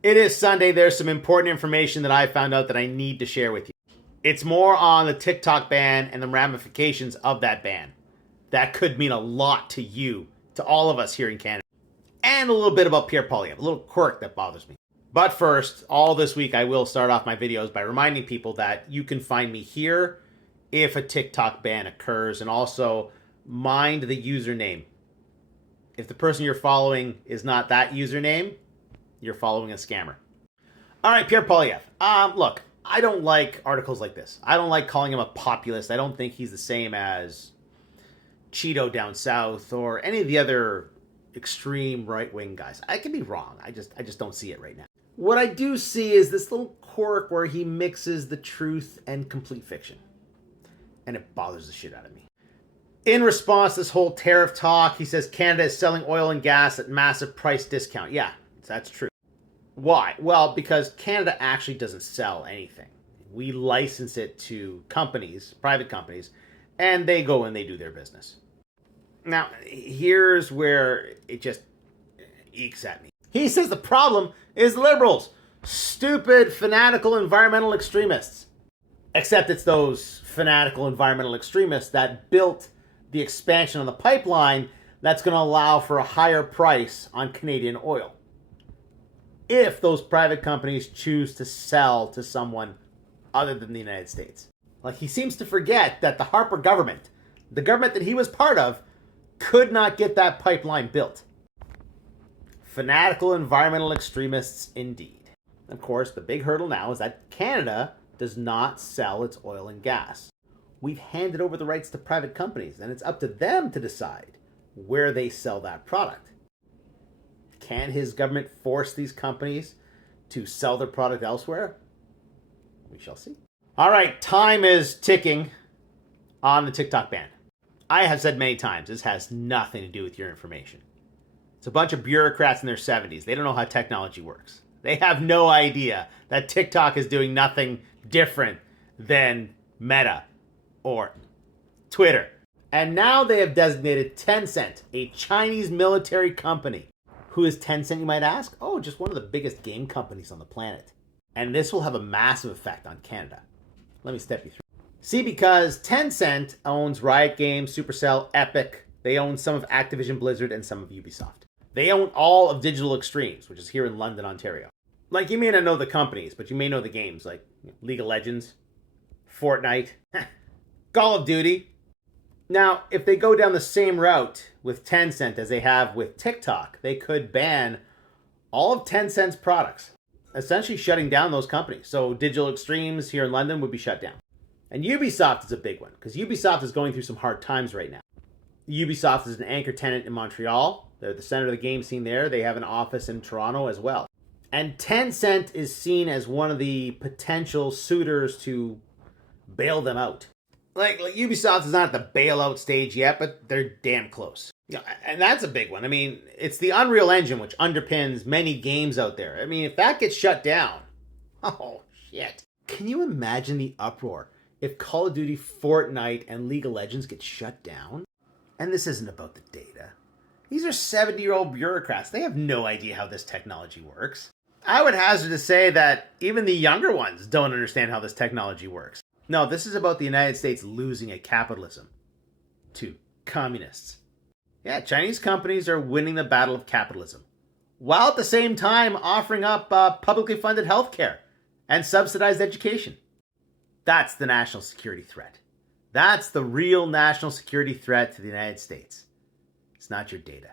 It is Sunday. There's some important information that I found out that I need to share with you. It's more on the TikTok ban and the ramifications of that ban. That could mean a lot to you, to all of us here in Canada. And a little bit about Pierre Polievre, a little quirk that bothers me. But first, all this week I will start off my videos by reminding people that you can find me here if a TikTok ban occurs, and also mind the username. If the person you're following is not that username, you're following a scammer. All right, Pierre Polievre. Look, I don't like articles like this. I don't like calling him a populist. I don't think he's the same as Cheeto down south or any of the other extreme right-wing guys. I could be wrong. I just don't see it right now. What I do see is this little quirk where he mixes the truth and complete fiction. And it bothers the shit out of me. In response to this whole tariff talk, he says Canada is selling oil and gas at massive price discount. Yeah, that's true. Why? Well, because Canada actually doesn't sell anything. We license it to companies, private companies, and they go and they do their business. Now, here's where it just ekes at me. He says the problem is liberals. Stupid, fanatical environmental extremists. Except it's those fanatical environmental extremists that built the expansion of the pipeline that's going to allow for a higher price on Canadian oil, if those private companies choose to sell to someone other than the United States. Like, he seems to forget that the Harper government, the government that he was part of, could not get that pipeline built. Fanatical environmental extremists indeed. Of course, the big hurdle now is that Canada does not sell its oil and gas. We've handed over the rights to private companies, and it's up to them to decide where they sell that product. Can his government force these companies to sell their product elsewhere? We shall see. All right, time is ticking on the TikTok ban. I have said many times, this has nothing to do with your information. It's a bunch of bureaucrats in their 70s. They don't know how technology works. They have no idea that TikTok is doing nothing different than Meta or Twitter. And now they have designated Tencent, a Chinese military company. Who is Tencent, you might ask? Oh, just one of the biggest game companies on the planet. And this will have a massive effect on Canada. Let me step you through. See, because Tencent owns Riot Games, Supercell, Epic. They own some of Activision Blizzard and some of Ubisoft. They own all of Digital Extremes, which is here in London, Ontario. Like, you may not know the companies, but you may know the games, like League of Legends, Fortnite, Call of Duty. Now, if they go down the same route with Tencent as they have with TikTok, they could ban all of Tencent's products, essentially shutting down those companies. So Digital Extremes here in London would be shut down. And Ubisoft is a big one, because Ubisoft is going through some hard times right now. Ubisoft is an anchor tenant in Montreal. They're the center of the game scene there. They have an office in Toronto as well. And Tencent is seen as one of the potential suitors to bail them out. Like Ubisoft is not at the bailout stage yet, but they're damn close. Yeah, and that's a big one. I mean, it's the Unreal Engine which underpins many games out there. I mean, if that gets shut down, oh shit. Can you imagine the uproar if Call of Duty, Fortnite, and League of Legends get shut down? And this isn't about the data. These are 70-year-old bureaucrats. They have no idea how this technology works. I would hazard to say that even the younger ones don't understand how this technology works. No, this is about the United States losing at capitalism to communists. Yeah, Chinese companies are winning the battle of capitalism, while at the same time offering up publicly funded healthcare and subsidized education. That's the national security threat. That's the real national security threat to the United States. It's not your data.